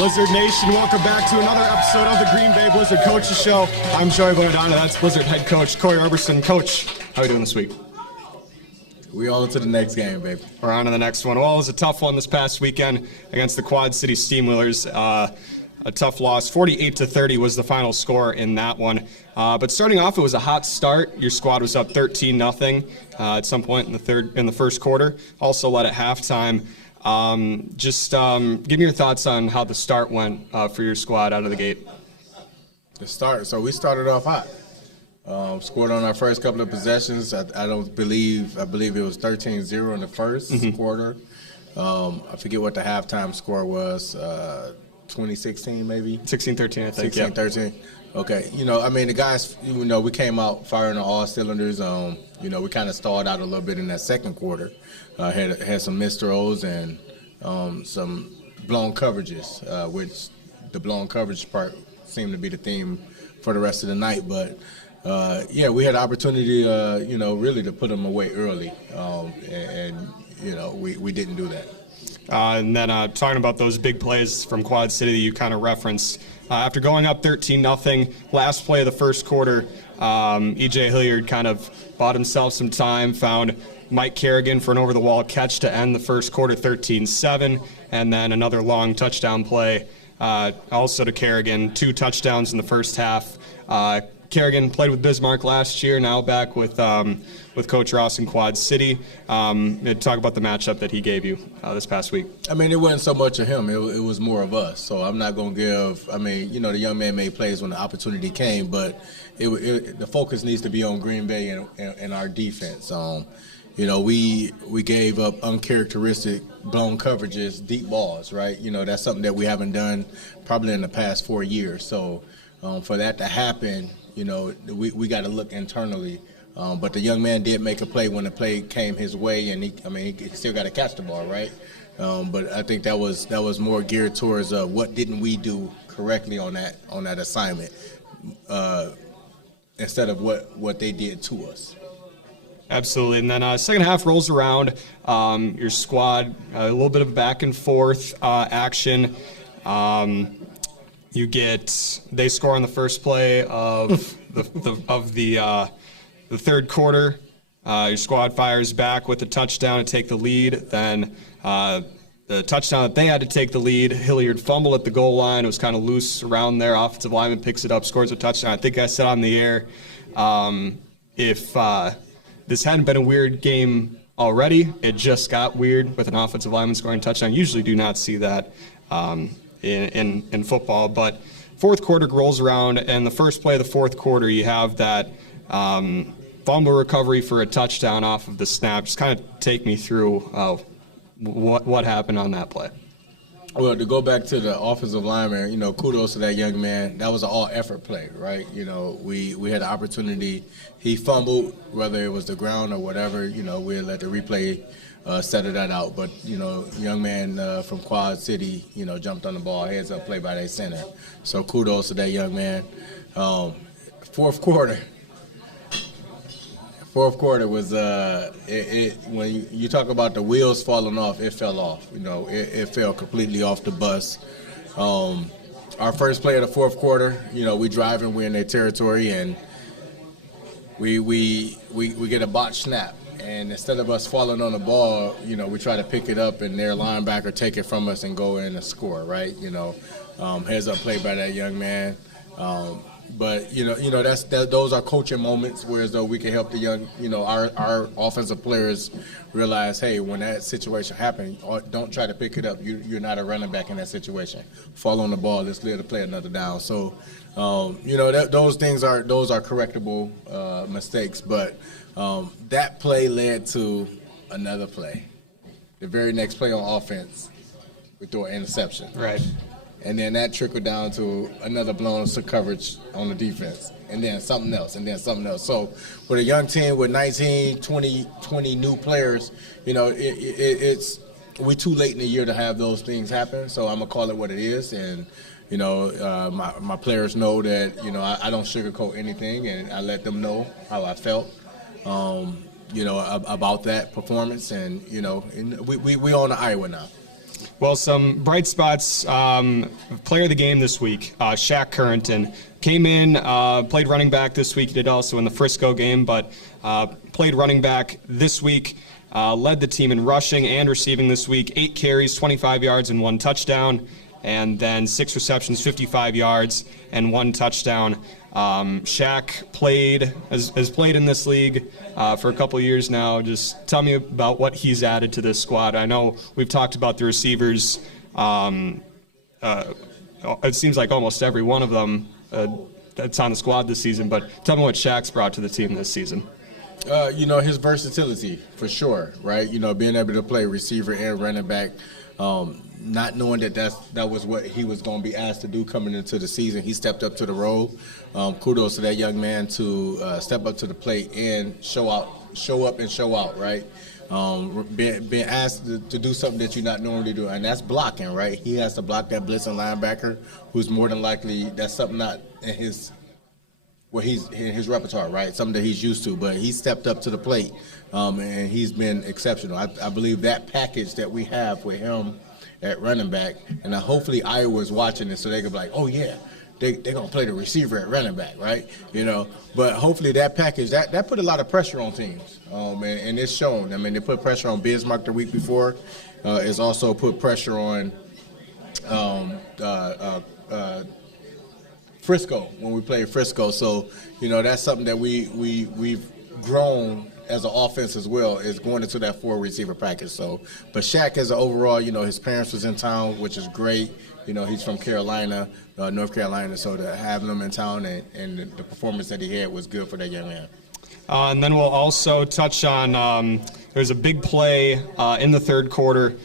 Blizzard Nation, welcome back to another episode of the Green Bay Blizzard Coaches Show. I'm Joey Bonadonna, that's Blizzard head coach Corey Roberson. Coach, how are you doing this week? We on to the next game, baby. We're on to the next one. Well, it was a tough one this past weekend against the Quad City Steamwheelers. A tough loss. 48-30 was the final score in that one. But starting off, it was a hot start. Your squad was up 13-0 at some point in the first quarter. Also led at halftime. Give me your thoughts on how the start went for your squad out of the gate. So we started off hot. Scored on our first couple of possessions. I believe it was 13-0 in the first quarter. I forget what the halftime score was. 2016 maybe? 16-13, I think. 16-13. Okay. The guys, we came out firing on all cylinders. We kind of stalled out a little bit in that second quarter. Had some missed throws and some blown coverages, which the blown coverage part seemed to be the theme for the rest of the night. But, we had opportunity, really to put them away early. We didn't do that. And then talking about those big plays from Quad City that you kind of referenced. After going up 13-0, last play of the first quarter, E.J. Hilliard kind of bought himself some time, found Mike Kerrigan for an over-the-wall catch to end the first quarter 13-7, and then another long touchdown play also to Kerrigan. 2 touchdowns in the first half. Kerrigan played with Bismarck last year, now back with Coach Ross in Quad City. Talk about the matchup that he gave you this past week. It wasn't so much of him. It was more of us. So I'm not going to give – the young man made plays when the opportunity came, but the focus needs to be on Green Bay and our defense. We gave up uncharacteristic blown coverages, deep balls, right? That's something that we haven't done probably in the past 4 years. So for that to happen – we got to look internally. But the young man did make a play when the play came his way, and he still got to catch the ball, right? But I think that was more geared towards what didn't we do correctly on that assignment instead of what they did to us. Absolutely. And then second half rolls around. Your squad, a little bit of back and forth action. They score on the first play of the third quarter. Your squad fires back with a touchdown to take the lead. Then the touchdown that they had to take the lead, Hilliard fumbled at the goal line. It was kind of loose around there. Offensive lineman picks it up, scores a touchdown. I think I said on the air, if this hadn't been a weird game already, it just got weird with an offensive lineman scoring a touchdown. Usually do not see that in football, but fourth quarter rolls around, and the first play of the fourth quarter, you have that fumble recovery for a touchdown off of the snap. Just kind of take me through what happened on that play. Well, to go back to the offensive lineman, kudos to that young man. That was an all-effort play, right? We had the opportunity. He fumbled, whether it was the ground or whatever. We'll let the replay settle that out. But, young man from Quad City, jumped on the ball, heads up play by their center. So kudos to that young man. Fourth quarter was when you talk about the wheels falling off, it fell off. It fell completely off the bus. Our first play of the fourth quarter, we driving, we're in their territory, and we get a botched snap. And instead of us falling on the ball, we try to pick it up, and their linebacker take it from us and go in and score, right? Heads up play by that young man. But those are coaching moments, whereas though we can help the young, our offensive players realize, hey, when that situation happens, don't try to pick it up. You're not a running back in that situation. Fall on the ball. Let's let it play another down. So, those things are correctable mistakes. But that play led to another play. The very next play on offense, we throw an interception. Right. And then that trickled down to another blown coverage on the defense. And then something else, and then something else. So with a young team with 19, 20 new players, it's we too late in the year to have those things happen. So I'm going to call it what it is. And, my players know that, I don't sugarcoat anything. And I let them know how I felt, about that performance. And, we on to Iowa now. Well, some bright spots. Player of the game this week, Shaq Currington. Came in, played running back this week. He did also in the Frisco game, but played running back this week. Led the team in rushing and receiving this week. 8 carries, 25 yards, and 1 touchdown. And then 6 receptions, 55 yards, and 1 touchdown. Shaq has played in this league for a couple of years now. Just tell me about what he's added to this squad. I know we've talked about the receivers. It seems like almost every one of them that's on the squad this season, but tell me what Shaq's brought to the team this season. His versatility, for sure, right? Being able to play receiver and running back, not knowing that was what he was going to be asked to do coming into the season. He stepped up to the role. Kudos to that young man to step up to the plate and show up and show out, right? Being asked to do something that you're not normally doing, and that's blocking, right? He has to block that blitzing linebacker, who's more than likely, that's something not in his repertoire, right? Something that he's used to, but he stepped up to the plate, and he's been exceptional. I believe that package that we have with him at running back, and hopefully Iowa's watching it so they can be like, oh yeah, they're going to play the receiver at running back, right? But hopefully that package, that put a lot of pressure on teams, and it's shown. I mean, they put pressure on Bismarck the week before. It's also put pressure on Frisco when we played Frisco. So, that's something that we've grown as an offense as well, is going into that 4 receiver package. So, but Shaq as an overall, his parents was in town, which is great. He's from Carolina, North Carolina, so to have him in town and the performance that he had was good for that young man. And then we'll also touch on, there's a big play in the third quarter.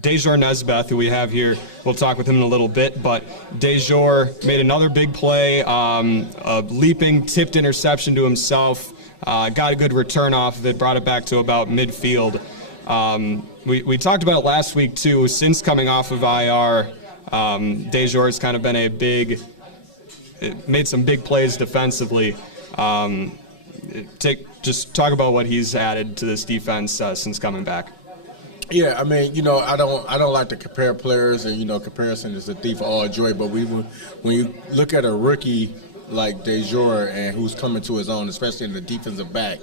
Dajour Nesbeth, who we have here, we'll talk with him in a little bit, but Dajour made another big play, a leaping, tipped interception to himself, got a good return off of it, brought it back to about midfield. We talked about it last week, too. Since coming off of IR, Dajour has kind of been made some big plays defensively. Just talk about what he's added to this defense since coming back. Yeah, I mean, I don't like to compare players, and comparison is a thief of all joy. But when you look at a rookie like Dajour and who's coming to his own, especially in the defensive back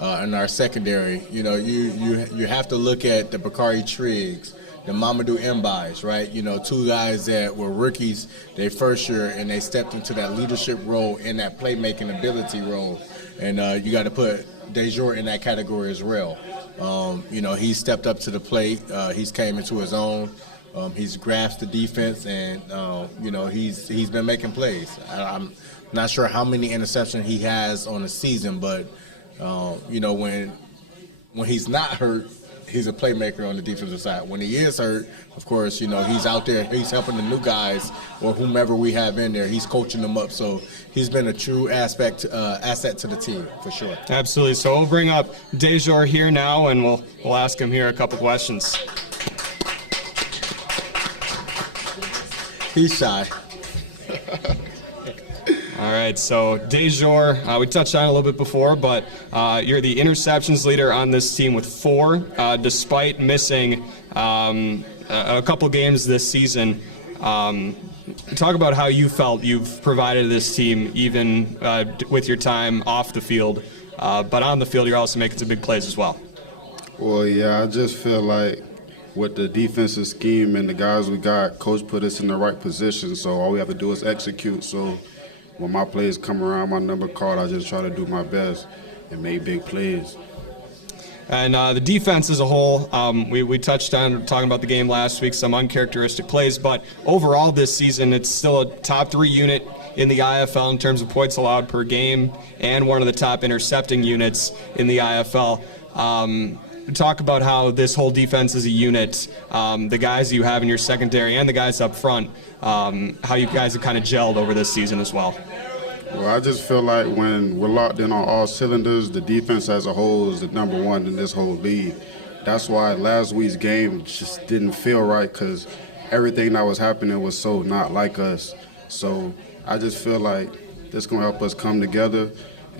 in our secondary, you have to look at the Bakari Triggs, the Mamadou Mbais, right? 2 guys that were rookies their first year, and they stepped into that leadership role and that playmaking ability role, and you got to put Dajour in that category as well. He stepped up to the plate. He's came into his own. He's grasped the defense, and he's been making plays. I'm not sure how many interceptions he has on the season, but when he's not hurt, he's a playmaker on the defensive side. When he is hurt, of course, he's out there. He's helping the new guys or whomever we have in there. He's coaching them up. So he's been a true asset to the team for sure. Absolutely. So we'll bring up Dajour here now, and we'll ask him here a couple questions. He's shy. All right, so Dajour, we touched on it a little bit before, but you're the interceptions leader on this team with 4, despite missing a couple games this season. Talk about how you felt you've provided this team, even with your time off the field, but on the field you're also making some big plays as well. Well, yeah, I just feel like with the defensive scheme and the guys we got, Coach put us in the right position, so all we have to do is execute. So when my plays come around, my number called, I just try to do my best and make big plays. And the defense as a whole, we touched on talking about the game last week, some uncharacteristic plays, but overall this season it's still a top 3 unit in the IFL in terms of points allowed per game and one of the top intercepting units in the IFL. Talk about how this whole defense is a unit, the guys you have in your secondary and the guys up front, how you guys have kind of gelled over this season as well. Well, I just feel like when we're locked in on all cylinders, the defense as a whole is the number 1 in this whole league. That's why last week's game just didn't feel right, because everything that was happening was so not like us. So I just feel like this is going to help us come together,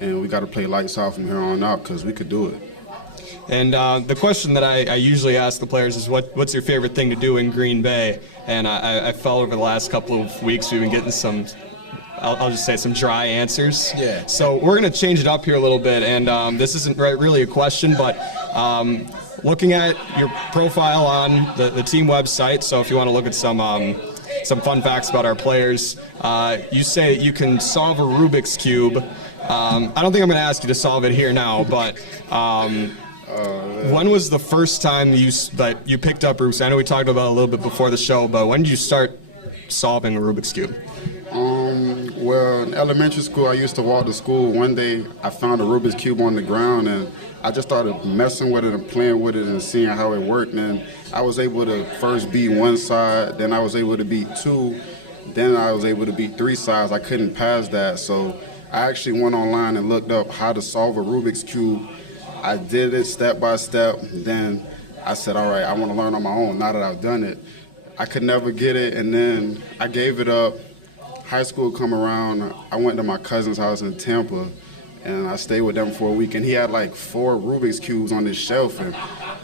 and we got to play lights out from here on out because we could do it. And the question that I usually ask the players is, what's your favorite thing to do in Green Bay? And I felt over the last couple of weeks we've been getting some, I'll just say, some dry answers. Yeah. So we're going to change it up here a little bit. And this isn't really a question, but looking at your profile on the team website, so if you want to look at some fun facts about our players, you say that you can solve a Rubik's Cube. I don't think I'm going to ask you to solve it here now, but when was the first time that you picked up Rubik's? I know we talked about it a little bit before the show, but when did you start solving a Rubik's Cube? Well, in elementary school, I used to walk to school. One day, I found a Rubik's Cube on the ground, and I just started messing with it and playing with it and seeing how it worked. And I was able to first beat one side, then I was able to beat two, then I was able to beat three sides. I couldn't pass that, so I actually went online and looked up how to solve a Rubik's Cube. I did it step by step. Then I said, all right, I want to learn on my own now that I've done it. I could never get it, and then I gave it up. High school come around, I went to my cousin's house in Tampa, and I stayed with them for a week, and he had like 4 Rubik's Cubes on his shelf, and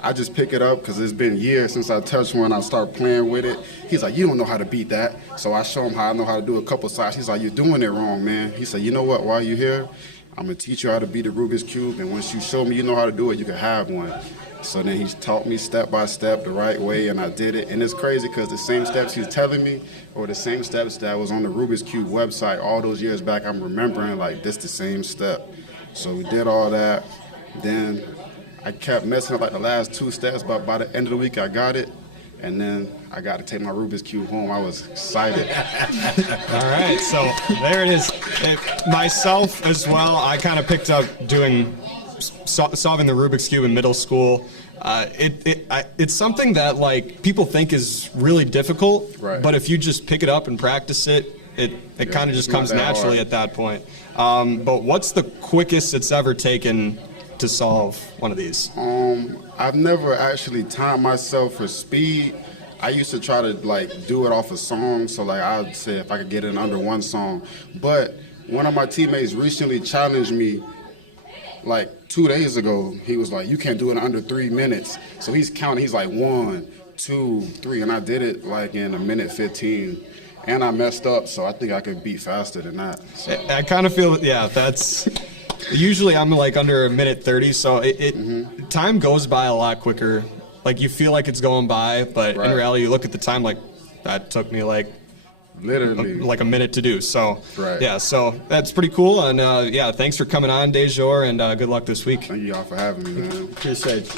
I just pick it up because it's been years since I touched one. I start playing with it. He's like, you don't know how to beat that. So I show him how I know how to do a couple sides. He's like, you're doing it wrong, man. He said, you know what, while you're here, I'm going to teach you how to beat a Rubik's Cube, and once you show me you know how to do it, you can have one. So then he taught me step by step the right way, and I did it. And it's crazy because the same steps he's telling me or the same steps that was on the Rubik's Cube website all those years back, I'm remembering like this the same step. So we did all that. Then I kept messing up like the last 2 steps, but by the end of the week I got it. And then I got to take my Rubik's Cube home. I was excited. All right, so there it is. Myself as well, I kind of picked up doing solving the Rubik's Cube in middle school. It's something that like people think is really difficult, right. But if you just pick it up and practice it, it kind of just comes naturally at that point. But what's the quickest it's ever taken to solve one of these? I've never actually timed myself for speed. I used to try to like do it off a song, so like I'd say if I could get it in under 1 song. But one of my teammates recently challenged me like 2 days ago. He was like, you can't do it in under 3 minutes. So he's counting, he's like 1, 2, 3, and I did it like in 1:15. And I messed up, so I think I could beat faster than that. So. I kind of feel, yeah, that's, usually I'm like under 1:30, so time goes by a lot quicker. Like you feel like it's going by, but right. In reality you look at the time like, that took me like literally like a minute to do. So right. Yeah, so that's pretty cool. And yeah, thanks for coming on, Dajour, and good luck this week. Thank you all for having me, man. Appreciate you.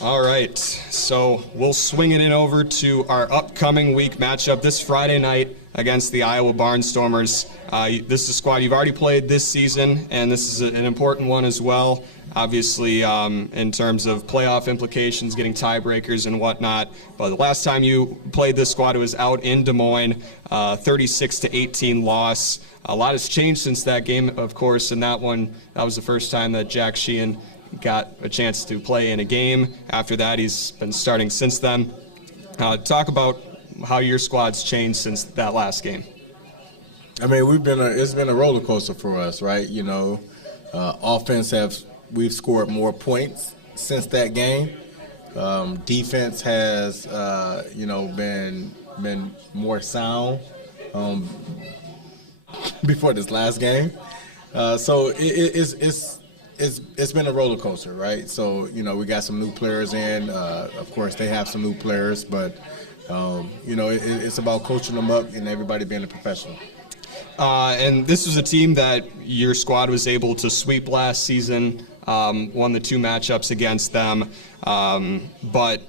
All right, so we'll swing it in over to our upcoming week matchup this Friday night against the Iowa Barnstormers. This is a squad you've already played this season, and this is an important one as well. Obviously, in terms of playoff implications, getting tiebreakers and whatnot. But the last time you played this squad, it was out in Des Moines, 36-18 loss. A lot has changed since that game, of course, and that was the first time that Jack Sheehan got a chance to play in a game. After that, he's been starting since then. Talk about how your squad's changed since that last game. I mean, it's been a roller coaster for us, right? You know, we've scored more points since that game. Defense has, been more sound before this last game. So it's been a roller coaster, right? So, we got some new players in. Of course, they have some new players, but, it's about coaching them up and everybody being a professional. And this was a team that your squad was able to sweep last season, won the 2 matchups against them. But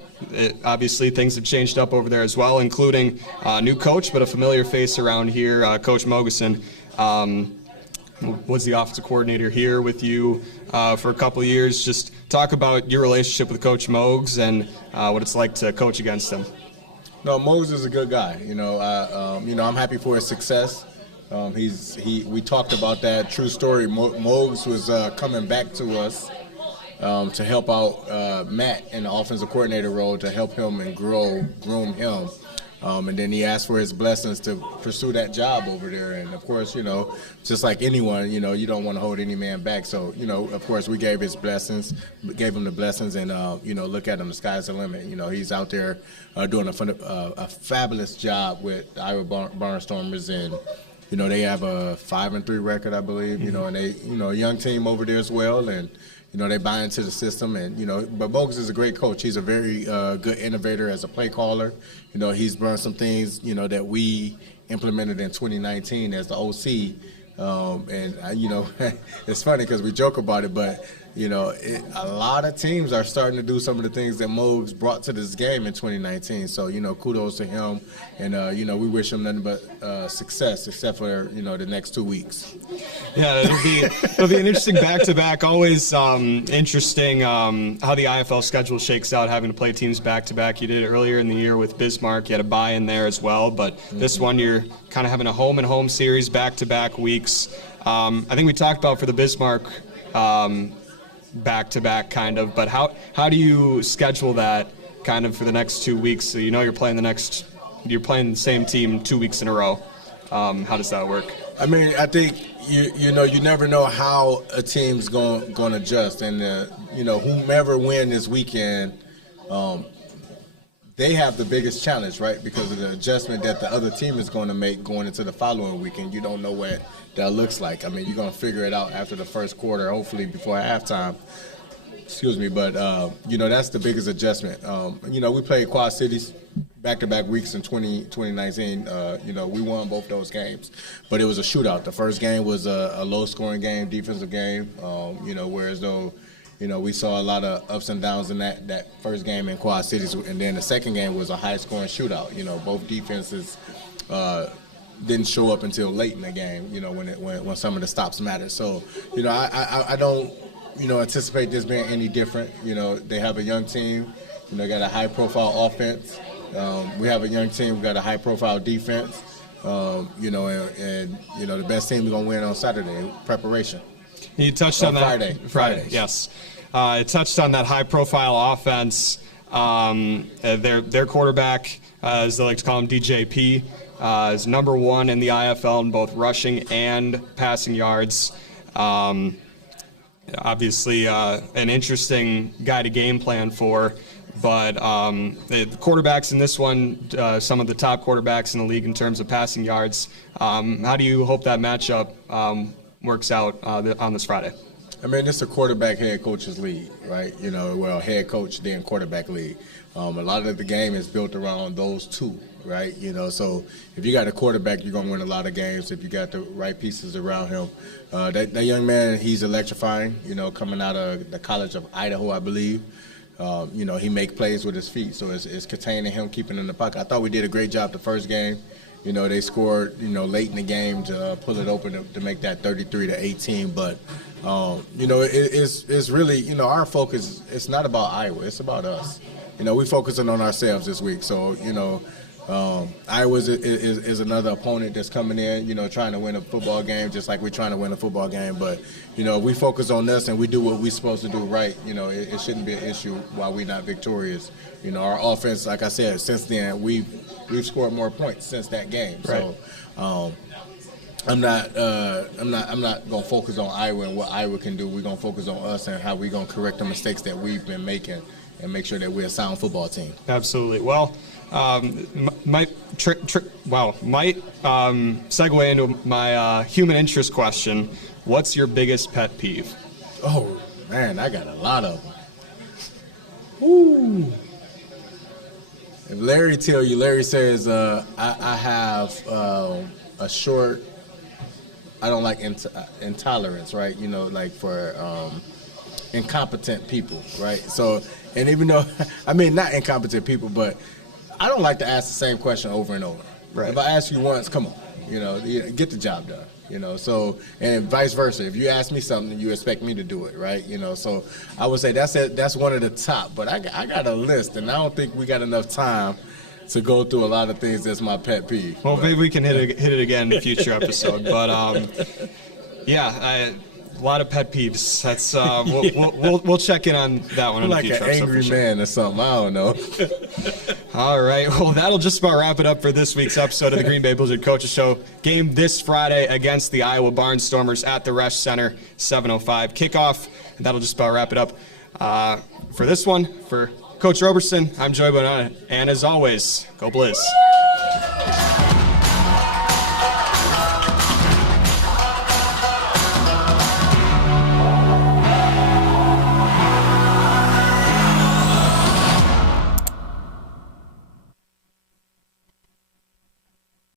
obviously things have changed up over there as well, including a new coach, but a familiar face around here, Coach Mogeson. Was the offensive coordinator here with you for a couple of years. Just talk about your relationship with Coach Mogs and what it's like to coach against him. No, Mogs is a good guy. I'm happy for his success. We talked about that true story. Mogs was coming back to us to help out Matt in the offensive coordinator role, to help him and groom him. And then he asked for his blessings to pursue that job over there. And, of course, just like anyone, you don't want to hold any man back. So, of course, we gave him the blessings and, look at him, the sky's the limit. He's out there doing a fabulous job with the Iowa Barnstormers. And, they have a 5-3 record, I believe, and they, a young team over there as well. And, they buy into the system, and, but Bogus is a great coach. He's a very good innovator as a play caller. He's brought some things, that we implemented in 2019 as the OC. It's funny because we joke about it, but, a lot of teams are starting to do some of the things that Mogs brought to this game in 2019. So, kudos to him. And, we wish him nothing but success, except for, the next 2 weeks. Yeah, it'll be an interesting back-to-back. Always interesting how the IFL schedule shakes out, having to play teams back-to-back. You did it earlier in the year with Bismarck. You had a bye in there as well. But this one, you're kind of having a home-and-home series, back-to-back weeks. I think we talked about for the Bismarck back-to-back kind of, but how do you schedule that kind of for the next 2 weeks? So you're playing the same team 2 weeks in a row. How does that work? I mean, I think you never know how a team's going to adjust, and whomever win this weekend, they have the biggest challenge, right? Because of the adjustment that the other team is going to make going into the following weekend. You don't know what that looks like. I mean, you're going to figure it out after the first quarter, hopefully before halftime. Excuse me, but that's the biggest adjustment. We played Quad Cities back-to-back weeks in 2019. We won both those games, but it was a shootout. The first game was a low-scoring game, defensive game. Whereas though, we saw a lot of ups and downs in that first game in Quad Cities, and then the second game was a high-scoring shootout. Both defenses didn't show up until late in the game. When some of the stops mattered. So, I don't. Anticipate this being any different. They have a young team. They got a high-profile offense. We have a young team. We got a high-profile defense. And the best team is gonna win on Saturday. Preparation. You touched on that. Friday. Yes. It touched on that high-profile offense. Their quarterback, as they like to call him, DJP, is number one in the IFL in both rushing and passing yards. Obviously, an interesting guy to game plan for, but the quarterbacks in this one, some of the top quarterbacks in the league in terms of passing yards. How do you hope that matchup works out on this Friday? I mean, it's a quarterback head coach's league, right? Head coach then quarterback league. A lot of the game is built around those two, right? So if you got a quarterback, you're going to win a lot of games if you got the right pieces around him. That young man, he's electrifying, coming out of the College of Idaho, I believe. He make plays with his feet, so it's containing him, keeping in the pocket. I thought we did a great job the first game. They scored, late in the game to pull it open to make that 33-18. But, it's really, our focus, it's not about Iowa. It's about us. We're focusing on ourselves this week. So, Iowa is another opponent that's coming in, trying to win a football game just like we're trying to win a football game. But, we focus on us and we do what we're supposed to do right. It shouldn't be an issue while we're not victorious. Our offense, like I said, since then, we've scored more points since that game. Right. So I'm not gonna focus on Iowa and what Iowa can do. We're gonna focus on us and how we're gonna correct the mistakes that we've been making and make sure that we're a sound football team. Absolutely. Well, might segue into my human interest question. What's your biggest pet peeve? Oh man, I got a lot of them. Woo. If Larry tell you, Larry says, I have a short, I don't like intolerance, right? Like for incompetent people, right? So, and even though, I mean, not incompetent people, but I don't like to ask the same question over and over. Right. If I ask you once, come on, get the job done. So, and vice versa. If you ask me something, you expect me to do it, right? So I would say that's one of the top. But I got a list, and I don't think we got enough time to go through a lot of things that's my pet peeve. Well, maybe we can hit it again in a future episode. But, lot of pet peeves. That's we'll check in on that one in Like the an future. episode angry for sure. man or something. I don't know. All right. Well, that'll just about wrap it up for this week's episode of the Green Bay Blizzard Coaches Show. Game this Friday against the Iowa Barnstormers at the Resch Center, 7:05 kickoff. And that'll just about wrap it up for this one. For Coach Roberson, I'm Joey Bonadonna. And as always, go Blizz.